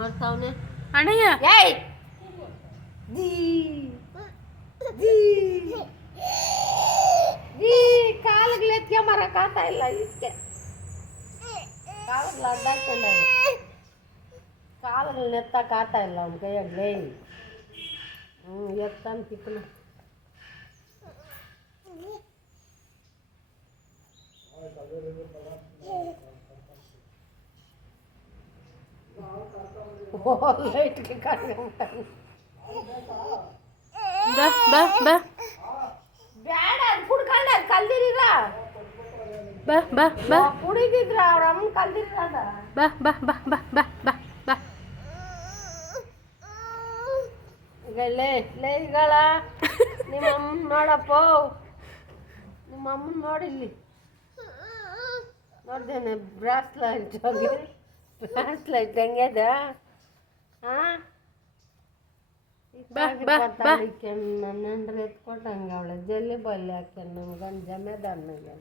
ಮಾಡ್ತಾವನೆ ಅಣ್ಣಯ್ಯ ಏಯ್ ದೀ ದೀ ದೀ ಕಾಲಿಗೆ ಎತ್ಕೆ ಮರಕ್ಕಾಗ್ತಾ ಇಲ್ಲ ಇದಕ್ಕೆ ಕಾಲಿಗೆ ಅಡ್ಡಾಕೊಂಡ ಕಾಲಿಗೆ ಎತ್ತಕ್ಕಾಗ್ತಾ ಇಲ್ಲ ಅವ್ನ ಕೈಯಾಗಲೇ ಎತ್ತಂತ ತಿಕ್ಕನ ಲೈಟ್ಗೆ ಕಟ್ಕೊಂಡ್ಬಿಟ್ಟಾನೆ ಬಾ ಬಾ ಬಾ ಬ್ಯಾಡ ಅದು ಕುಡ್ಕೊಂಡೆ ಅದು ಕಲ್ದಿರ ಬಾ ಬಾ ಬಾ ಕುಡಿದಿದ್ರ ಅವ್ರ ಅಮ್ಮನ ಕಲ್ದಿರದ ಬಾ ಬಾ ಬಾ ಬಾ ಬಾ ಬಾ ಬಾ ಈಗ ಲೇಗಳ ನಿಮ್ಮ ಅಮ್ಮನ ನೋಡಪ್ಪ ನಿಮ್ಮ ಅಮ್ಮನ ನೋಡಿಲ್ಲಿ ನೋಡ್ದೇನೆ ಬ್ರಾಸ್ಲೈಟ್ ಹೆಂಗ್ಯದ ಹಾಂ ಬಾ ಬಾ ಬಾ ನನ್ನ ಎತ್ಕೊಟ್ಟಂಗೆ ಅವಳೆ ಜಲ್ಲಿ ಬಲ್ಲಿ ಹಾಕ್ಯಾನ ನಮ್ಗಂದು ಜಮೆದಾರನಿಗೆ